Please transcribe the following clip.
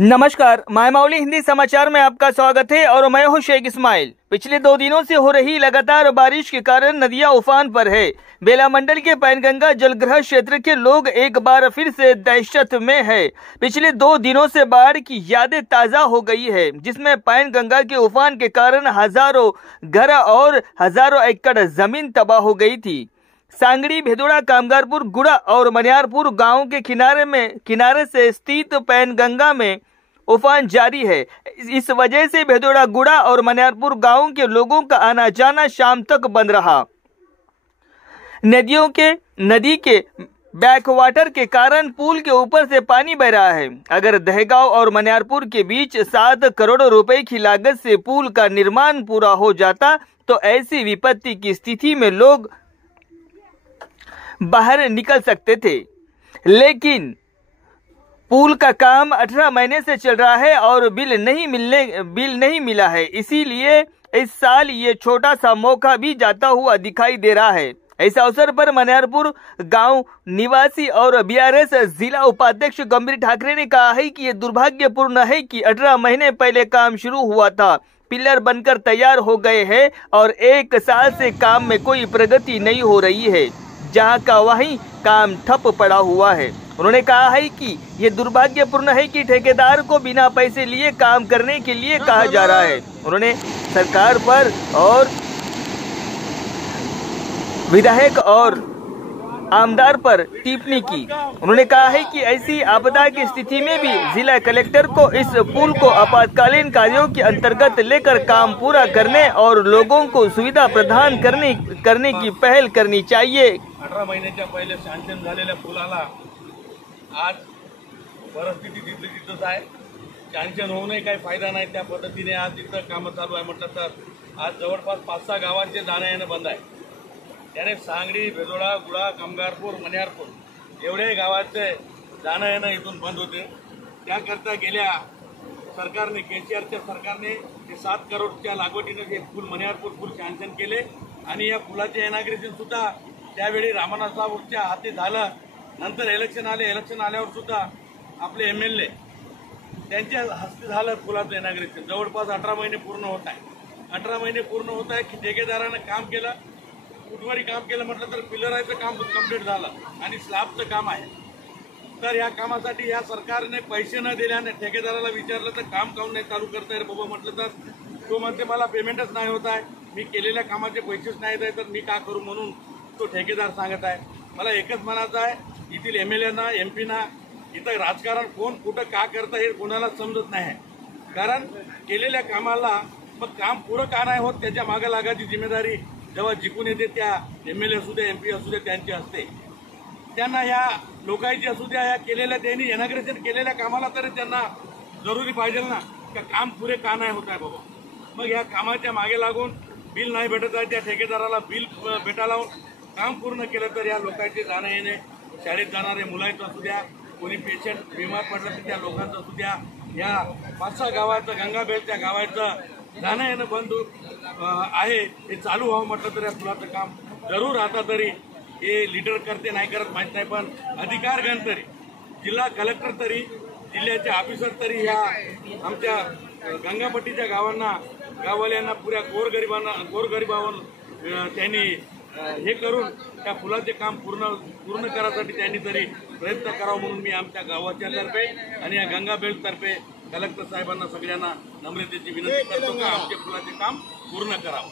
नमस्कार, मायमावली हिंदी समाचार में आपका स्वागत है और मैं हूं शेख इस्माइल। पिछले 2 दिनों से हो रही लगातार बारिश के कारण नदियां उफान पर है। बेला मंडल के पैनगंगा जलग्रह क्षेत्र के लोग एक बार फिर से दहशत में है। पिछले 2 दिनों से बाढ़ की यादें ताजा हो गई है, जिसमें पैनगंगा के उफान के कारण हजारों घर और हजारों एकड़ जमीन तबाह हो गई थी। सांगड़ी, भेदोड़ा, कामगारपुर, गुड़ा और मनियारपुर गांव के किनारे से स्थित पैनगंगा में उफान जारी है। इस वजह से भेदोड़ा, गुड़ा और मनियारपुर गांव के लोगों का आना जाना शाम तक बंद रहा। नदी के बैकवाटर के कारण पुल के ऊपर से पानी बह रहा है। अगर दहगांव और मनियारपुर के बीच 7 करोड़ रुपए की लागत से पुल का निर्माण पूरा हो जाता तो ऐसी विपत्ति की स्थिति में लोग बाहर निकल सकते थे, लेकिन पुल का काम 18 महीने से चल रहा है और बिल नहीं मिला है। इसीलिए इस साल ये छोटा सा मौका भी जाता हुआ दिखाई दे रहा है। इस अवसर पर मनियारपुर गांव निवासी और बीआरएस जिला उपाध्यक्ष गंभीर ठाकरे ने कहा है कि ये दुर्भाग्यपूर्ण है कि 18 महीने पहले काम शुरू हुआ था, पिलर बनकर तैयार हो गए हैं और 1 साल से काम में कोई प्रगति नहीं हो रही है, जहां का वहीं काम ठप पड़ा हुआ है। उन्होंने कहा है कि ये दुर्भाग्यपूर्ण है कि ठेकेदार को बिना पैसे लिए काम करने के लिए कहा जा रहा है। उन्होंने सरकार पर और विधायक और आमदार पर टिप्पणी की। उन्होंने कहा है कि ऐसी आपदा की स्थिति में भी जिला कलेक्टर को इस पुल को आपातकालीन कार्यों के अंतर्गत लेकर काम पूरा करने और लोगों को सुविधा प्रदान करने की पहल करनी चाहिए। 18 महिन्याच्या पहिले सँक्शन झालेल्या पुलाला आज परिस्थिती तिथंच आहे। सँक्शन होऊनही काही फायदा नाही। त्या पद्धतीने आज तिथं कामं चालू आहे म्हटलं तर आज जवळपास 5-6 गावांचे जाणं येणं बंद आहे। त्याने सांगडी, भेदोडा, गुळा, कामगारपूर, मनियारपूर एवढे गावाचे जाणं येणं इथून बंद होते। त्याकरता गेल्या सरकारने, केसीआरच्या सरकारने 7 करोडच्या लागवडीने हे पूल, मनियारपूर पूल सँक्शन केले आणि या पुलाचे इनॉग्रेशन सुद्धा त्यावेळी रामनाथ साहेबांच्या हाती झालं। नंतर इलेक्शन आल्यावर सुद्धा आपले एमएलए त्यांच्या हस्ते झालं पुलाचं इनॉग्रेशन। जवळपास 18 महिने पूर्ण होत आहे। 18 महिने पूर्ण होत आहे की ठेकेदारानं काम केलं, कुठवरी काम केलं म्हटलं तर पिलराचं काम कंप्लीट झालं आणि स्लॅबचं काम आहे। तर या कामासाठी या सरकारने पैसे न दिल्याने ठेकेदाराला विचारलं तर काम काऊन नाही चालू करता येईल बाबा म्हटलं तर तो म्हणते मला पेमेंटच नाही होत आहे, मी केलेल्या कामाचे पैसेच नाही येत आहे, तर मी का करू म्हणून तो ठेकेदार सांगत आहे। मला एकच म्हणायचं आहे, इथील एमएलएना, एमपीना इथं राजकारण कोण कुठं का करतं हे कोणाला समजत नाही। कारण केलेल्या कामाला मग काम पुरं का नाही होत त्याच्या मागे लागायची जिम्मेदारी जेव्हा जिंकून येते त्या एमएलए असू द्या, एमपी असू द्या त्यांची असते। त्यांना या लोकांची असू द्या, या केलेल्या त्यांनी इनॉग्रेशन केलेल्या कामाला तरी त्यांना जरुरी पाहिजे ना का काम पुरे का नाही होत आहे बाबा। मग या कामाच्या मागे लागून बिल नाही भेटत आहे, त्या ठेकेदाराला बिल भेटा लावून काम पूर्ण केलं तर या लोकांचे जाणं येणे, शाळेत जाणारे मुलांचं असू द्या, कोणी पेशंट बिमार पडलं तर त्या लोकांचं असू द्या, या 5-6 गावाचं, गंगाबेलच्या गावाचं जाणं येणं बंद आहे। हे चालू व्हावं म्हटलं तर या पुलाचं काम जरूर आता तरी हे लीडर करते नाही करत माहीत नाही, पण अधिकारगण तरी, जिल्हा कलेक्टर तरी, जिल्ह्याचे ऑफिसर तरी ह्या आमच्या गंगापट्टीच्या गाववाल्यांना पुऱ्या गोरगरिबावर त्यांनी हे करून त्या पुलाचे काम पूर्ण करायसाठी त्यांनी तरी प्रयत्न करावा म्हणून मी आमच्या गावाच्या तर्फे आणि या गंगाबेल्ट तर्फे कलेक्टर साहेबांना सगळ्यांना नम्रतेची विनंती करतो का आमचे पुलाचे काम पूर्ण करावं।